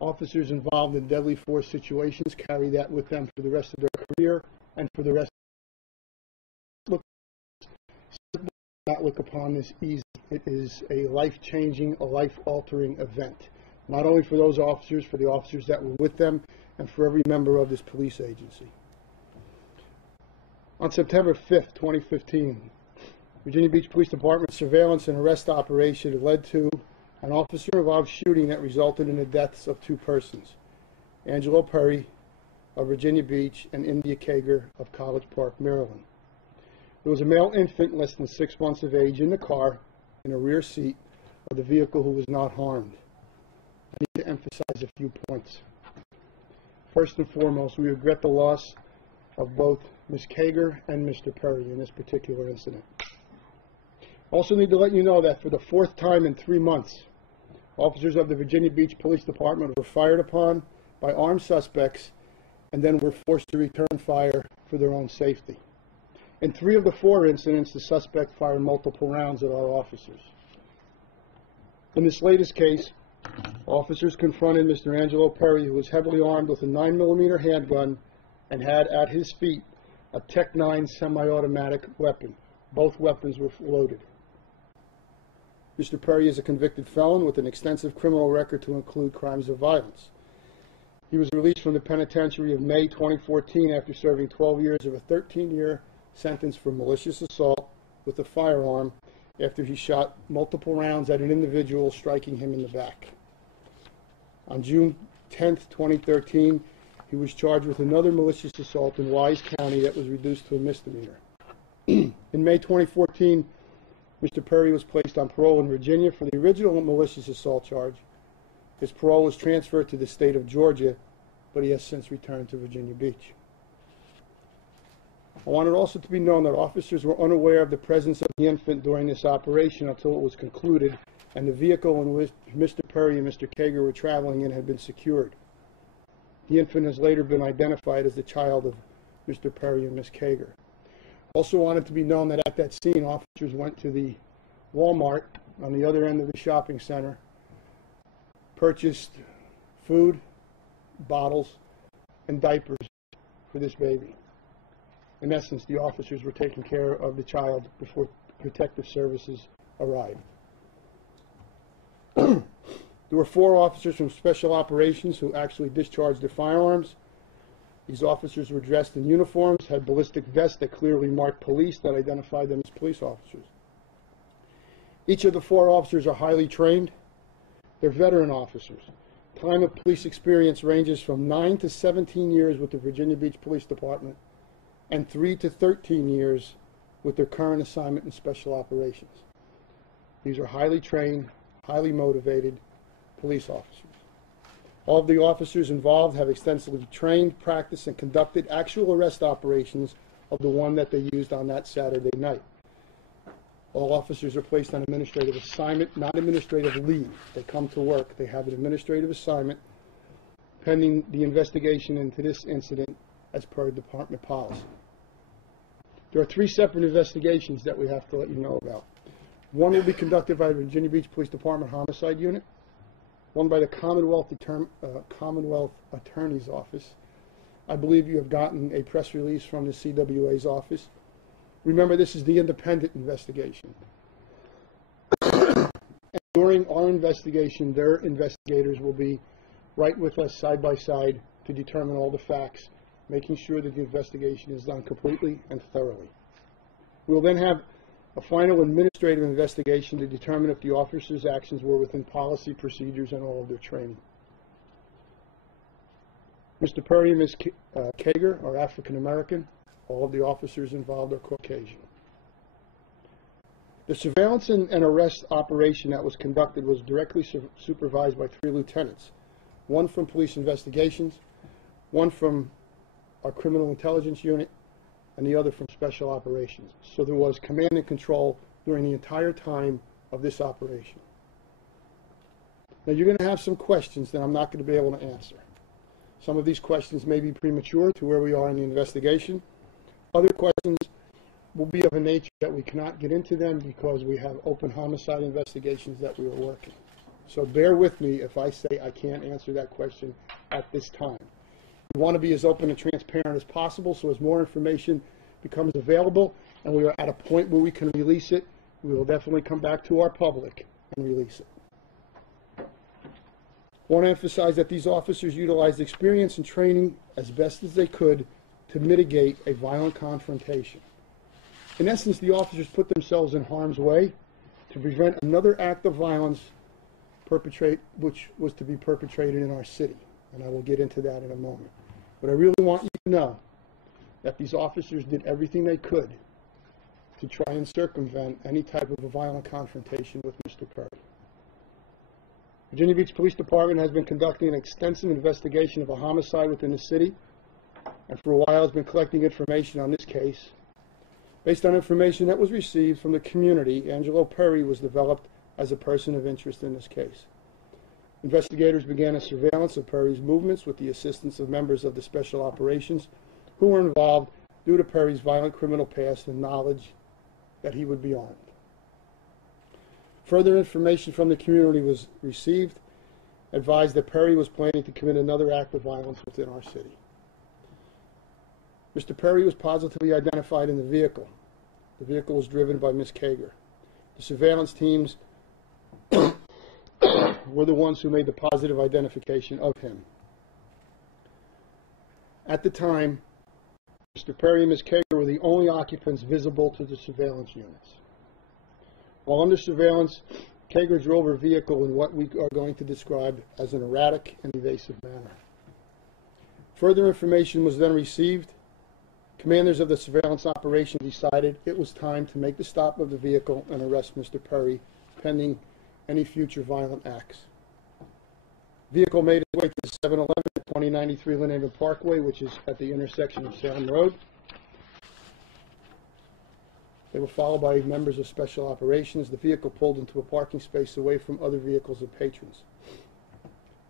Officers involved in deadly force situations carry that with them for the rest of their career and for the rest of not look upon this easy. It is a life-changing, a life-altering event, not only for those officers, for the officers that were with them, and for every member of this police agency. On September 5th, 2015, Virginia Beach Police Department surveillance and arrest operation led to an officer-involved shooting that resulted in the deaths of 2 persons, Angelo Perry of Virginia Beach and India Kager of College Park, Maryland. There was a male infant less than 6 months of age in the car in the rear seat of the vehicle who was not harmed. I need to emphasize a few points. First and foremost, we regret the loss of both Ms. Kager and Mr. Perry in this particular incident. Also need to let you know that for the 4th time in 3 months, officers of the Virginia Beach Police Department were fired upon by armed suspects and then were forced to return fire for their own safety. In 3 of the 4 incidents, the suspect fired multiple rounds at our officers. In this latest case, officers confronted Mr. Angelo Perry, who was heavily armed with a 9mm handgun and had at his feet a Tech-9 semi-automatic weapon. Both weapons were loaded. Mr. Perry is a convicted felon with an extensive criminal record to include crimes of violence. He was released from the penitentiary in May 2014 after serving 12 years of a 13-year sentence for malicious assault with a firearm after he shot multiple rounds at an individual, striking him in the back. On June 10, 2013, he was charged with another malicious assault in Wise County that was reduced to a misdemeanor. In May 2014, Mr. Perry was placed on parole in Virginia for the original malicious assault charge. His parole was transferred to the state of Georgia, but he has since returned to Virginia Beach. I want it also to be known that officers were unaware of the presence of the infant during this operation until it was concluded and the vehicle in which Mr. Perry and Mr. Kager were traveling in had been secured. The infant has later been identified as the child of Mr. Perry and Ms. Kager. Also wanted to be known that at that scene, officers went to the Walmart on the other end of the shopping center, purchased food, bottles, and diapers for this baby. In essence, the officers were taking care of the child before protective services arrived. There were 4 officers from Special Operations who actually discharged their firearms. These officers were dressed in uniforms, had ballistic vests that clearly marked police that identified them as police officers. Each of the 4 officers are highly trained. They're veteran officers. Time of police experience ranges from 9 to 17 years with the Virginia Beach Police Department and 3 to 13 years with their current assignment in Special Operations. These are highly trained, highly motivated police officers. All of the officers involved have extensively trained, practiced, and conducted actual arrest operations of the one that they used on that Saturday night. All officers are placed on administrative assignment, not administrative leave. They come to work. They have an administrative assignment pending the investigation into this incident as per department policy. There are 3 separate investigations that we have to let you know about. One will be conducted by the Virginia Beach Police Department Homicide Unit, one by the Commonwealth Attorney's Office. I believe you have gotten a press release from the CWA's office. Remember, this is the independent investigation. And during our investigation, their investigators will be right with us side by side to determine all the facts, making sure that the investigation is done completely and thoroughly. We will then have a final administrative investigation to determine if the officers' actions were within policy, procedures, and all of their training. Mr. Perry and Ms. Kager are African American. All of the officers involved are Caucasian. The surveillance and arrest operation that was conducted was directly supervised by 3 lieutenants, one from police investigations, one from our criminal intelligence unit, and the other from special operations. So there was command and control during the entire time of this operation. Now you're going to have some questions that I'm not going to be able to answer. Some of these questions may be premature to where we are in the investigation. Other questions will be of a nature that we cannot get into them because we have open homicide investigations that we are working. So bear with me if I say I can't answer that question at this time. We want to be as open and transparent as possible, so as more information becomes available and we are at a point where we can release it, we will definitely come back to our public and release it. I want to emphasize that these officers utilized experience and training as best as they could to mitigate a violent confrontation. In essence, the officers put themselves in harm's way to prevent another act of violence which was to be perpetrated in our city. And I will get into that in a moment. But I really want you to know that these officers did everything they could to try and circumvent any type of a violent confrontation with Mr. Perry. Virginia Beach Police Department has been conducting an extensive investigation of a homicide within the city, and for a while has been collecting information on this case. Based on information that was received from the community, Angelo Perry was developed as a person of interest in this case. Investigators began a surveillance of Perry's movements with the assistance of members of the Special Operations who were involved due to Perry's violent criminal past and knowledge that he would be armed. Further information from the community was received, advised that Perry was planning to commit another act of violence within our city. Mr. Perry was positively identified in the vehicle. The vehicle was driven by Ms. Kager. The surveillance teams were the ones who made the positive identification of him. At the time, Mr. Perry and Ms. Kager were the only occupants visible to the surveillance units. While under surveillance, Kager drove her vehicle in what we are going to describe as an erratic and evasive manner. Further information was then received. Commanders of the surveillance operation decided it was time to make the stop of the vehicle and arrest Mr. Perry, pending any future violent acts. Vehicle made its way to the 7-Eleven at 2093 Lynn Haven Parkway, which is at the intersection of Sound Road. They were followed by members of Special Operations. The vehicle pulled into a parking space away from other vehicles of patrons.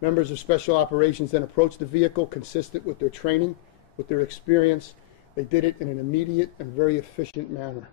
Members of Special Operations then approached the vehicle consistent with their training, with their experience. They did it in an immediate and very efficient manner.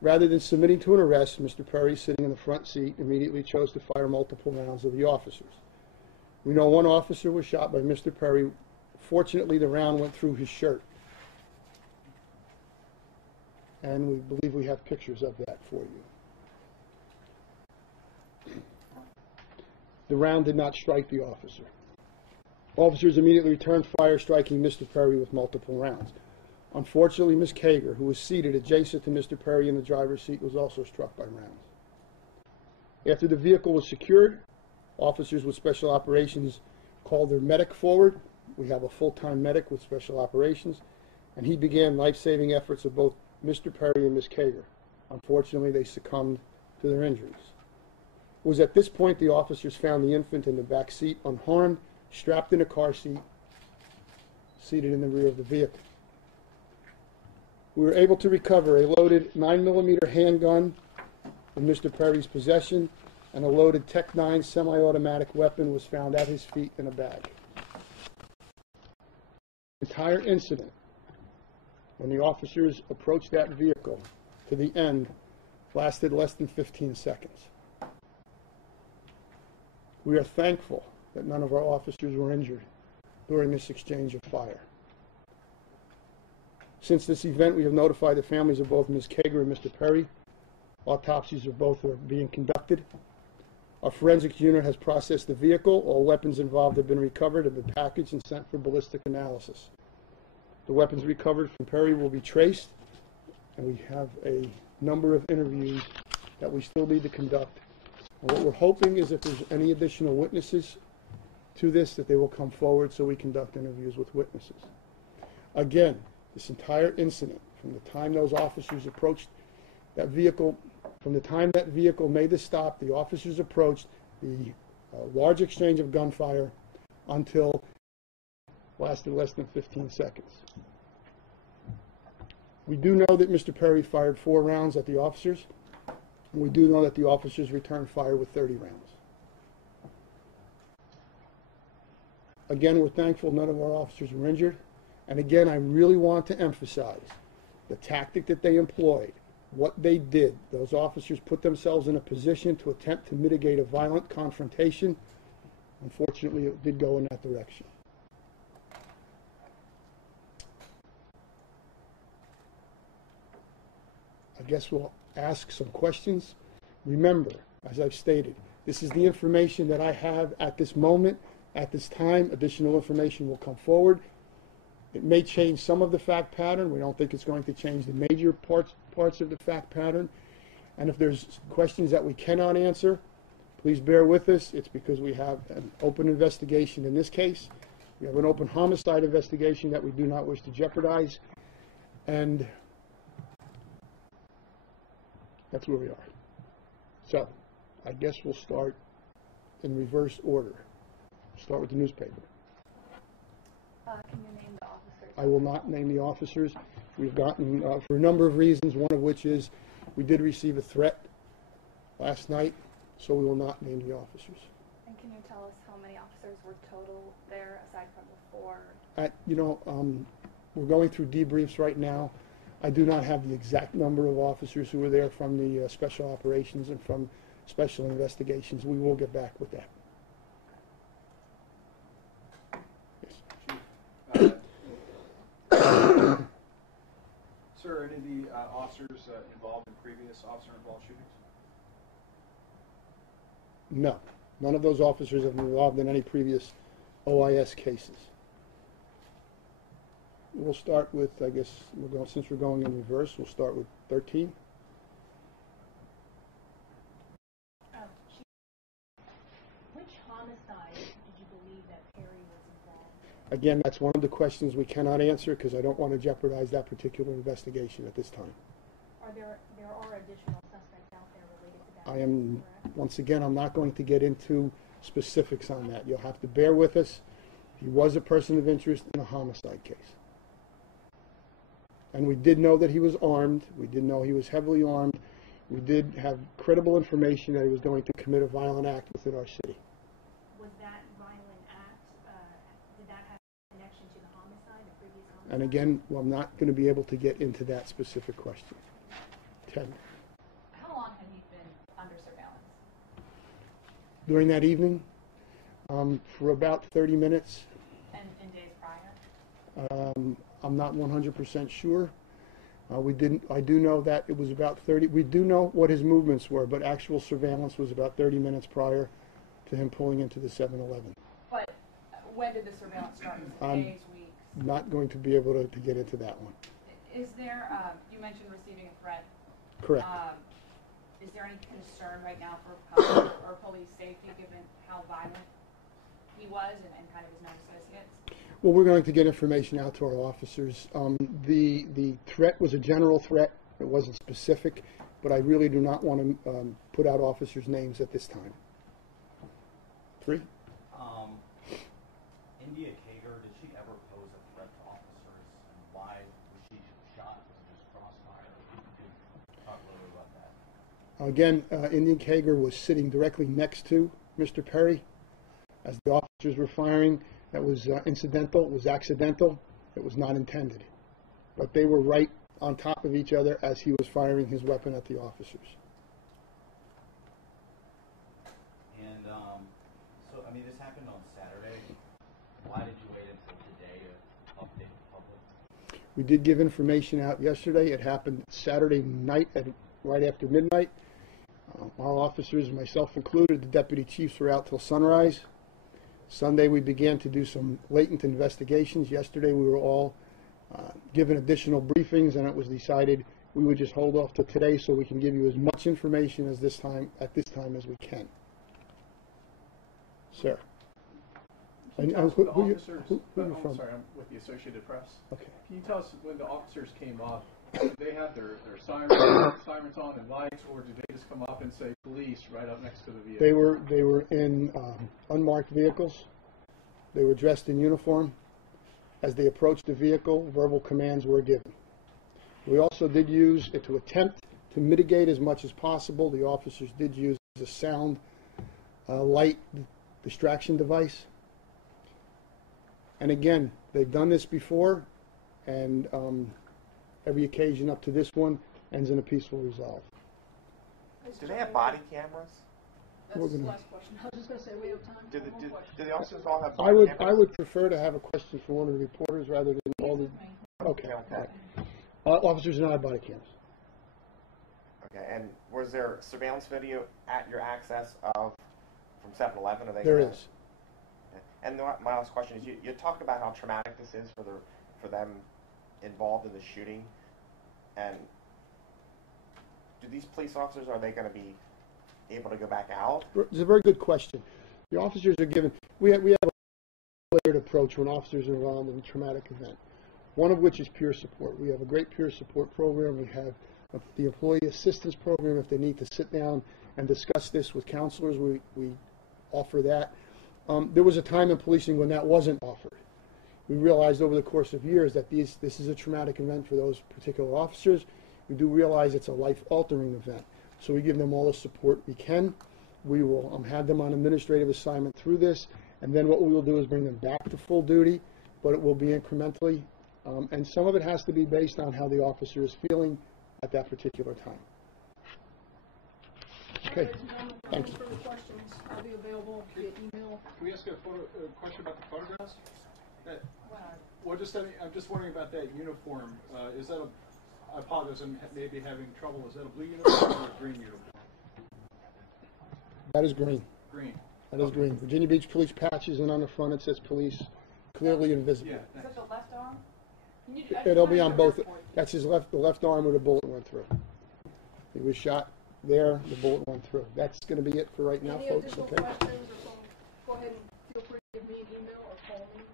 Rather than submitting to an arrest, Mr. Perry, sitting in the front seat, immediately chose to fire multiple rounds of the officers. We know one officer was shot by Mr. Perry. Fortunately, the round went through his shirt. And we believe we have pictures of that for you. The round did not strike the officer. Officers immediately returned fire, striking Mr. Perry with multiple rounds. Unfortunately, Ms. Kager, who was seated adjacent to Mr. Perry in the driver's seat, was also struck by rounds. After the vehicle was secured, officers with Special Operations called their medic forward. We have a full-time medic with Special Operations, and he began life-saving efforts of both Mr. Perry and Ms. Kager. Unfortunately, they succumbed to their injuries. It was at this point the officers found the infant in the back seat unharmed, strapped in a car seat, seated in the rear of the vehicle. We were able to recover a loaded 9mm handgun in Mr. Perry's possession, and a loaded Tech-9 semi-automatic weapon was found at his feet in a bag. The entire incident, when the officers approached that vehicle to the end, lasted less than 15 seconds. We are thankful that none of our officers were injured during this exchange of fire. Since this event, we have notified the families of both Ms. Kager and Mr. Perry. Autopsies of both are being conducted. Our forensics unit has processed the vehicle. All weapons involved have been recovered and been packaged and sent for ballistic analysis. The weapons recovered from Perry will be traced, and we have a number of interviews that we still need to conduct. And what we're hoping is if there's any additional witnesses to this, that they will come forward so we conduct interviews with witnesses. Again, this entire incident, from the time those officers approached that vehicle, from the time that vehicle made the stop, the officers approached, the large exchange of gunfire until lasted less than 15 seconds. We do know that Mr. Perry fired 4 rounds at the officers, and we do know that the officers returned fire with 30 rounds. Again, we're thankful none of our officers were injured. And again, I really want to emphasize the tactic that they employed what they did. Those officers put themselves in a position to attempt to mitigate a violent confrontation. Unfortunately, it did go in that direction. I guess we'll ask some questions. Remember, as I've stated, this is the information that I have at this moment, at this time. Additional information will come forward. It may change some of the fact pattern. We don't think it's going to change the major parts of the fact pattern. And if there's questions that we cannot answer, please bear with us. It's because we have an open investigation in this case. We have an open homicide investigation that we do not wish to jeopardize. And that's where we are. So, I guess we'll start in reverse order. Start with the newspaper. Can you name the officers? I will not name the officers. We've gotten, for a number of reasons, one of which is we did receive a threat last night, so we will not name the officers. And can you tell us how many officers were total there, aside from the 4? We're going through debriefs right now. I do not have the exact number of officers who were there from the special operations and from special investigations. We will get back with that. Sir, are any of the officers involved in previous officer-involved shootings? No. None of those officers have been involved in any previous OIS cases. We'll start with, I guess, since we're going in reverse, we'll start with 13. Which homicide did you believe that Perry was involved in? Again, that's one of the questions we cannot answer because I don't want to jeopardize that particular investigation at this time. There are additional suspects out there related to that? I am, once again, I'm not going to get into specifics on that. You'll have to bear with us. He was a person of interest in a homicide case. And we did know that he was armed. We did know he was heavily armed. We did have credible information that he was going to commit a violent act within our city. Was that violent act, did that have a connection to the homicide, the previous homicide? And again, well, I'm not going to be able to get into that specific question. 10. How long have you been under surveillance? During that evening, for about 30 minutes. And in days prior? I'm not 100% sure. I do know that it was about 30. We do know what his movements were, but actual surveillance was about 30 minutes prior to him pulling into the 7-Eleven. But when did the surveillance start? Days, weeks? Not going to be able to get into that one. Is there, you mentioned receiving a threat. Correct. Is there any concern right now for public or police safety given how violent he was and kind of his known associates? Well, we're going to get information out to our officers. The threat was a general threat. It wasn't specific, but I really do not want to put out officers' names at this time. 3. India Kager, did she ever pose a threat to officers, and why was she shot? Was it just crossfire? Could you talk a little bit about that? Again, Indian Kager was sitting directly next to Mr. Perry as the officers were firing. That was incidental. It was accidental. It was not intended. But they were right on top of each other as he was firing his weapon at the officers. And so, I mean, this happened on Saturday. Why did you wait until today to update the public? We did give information out yesterday. It happened Saturday night right after midnight. Our officers, myself included, the deputy chiefs were out till sunrise. Sunday we began to do some latent investigations. Yesterday we were all given additional briefings, and it was decided we would just hold off to today so we can give you as much information as at this time as we can. Sir. Can you tell us when the officers, who you from? I'm sorry, I'm with the Associated Press. Okay. Can you tell us when the officers came up, did they have their sirens on and lights, or did they just come up and say police right up next to the vehicle? They were in unmarked vehicles. They were dressed in uniform. As they approached the vehicle, verbal commands were given. We also did use it to attempt to mitigate as much as possible. The officers did use a sound light distraction device. And again, they've done this before, and every occasion up to this one, ends in a peaceful resolve. Do they have body cameras? We're That's the gonna- last question. I was just gonna say, we have time Do for the, one do, question. do the officers all have I body would cameras? prefer to have a question for one of the reporters rather than all the. Okay. Okay. Officers do not have body cams. Okay, and was there surveillance video at your access of from 7-Eleven? Are they There gonna- is. And my last question is, you talked about how traumatic this is for them involved in the shooting, and do these police officers, are they going to be able to go back out? It's a very good question. The officers are given. We have a layered approach when officers are involved in a traumatic event. One of which is peer support. We have a great peer support program. We have the employee assistance program. If they need to sit down and discuss this with counselors, we offer that. There was a time in policing when that wasn't offered. We realized over the course of years that this is a traumatic event for those particular officers. We do realize it's a life-altering event. So we give them all the support we can. We will have them on administrative assignment through this, and then what we will do is bring them back to full duty, but it will be incrementally, and some of it has to be based on how the officer is feeling at that particular time. Okay, thank you. For the questions, I'll be available via email. Can we ask a question about the photographs? Well, I'm just wondering about that uniform. Is that I apologize, I'm maybe having trouble. Is that a blue uniform or a green uniform? That is green. Green. That is green. Virginia Beach police patches, and on the front it says police, clearly invisible. Yeah, Is thanks. that the left arm? Can you, It'll be on both. That's the left arm where the bullet went through. He was shot there, the bullet went through. That's going to be it for right now, Any folks. additional Okay? questions or go ahead and feel free to give me an email or call me.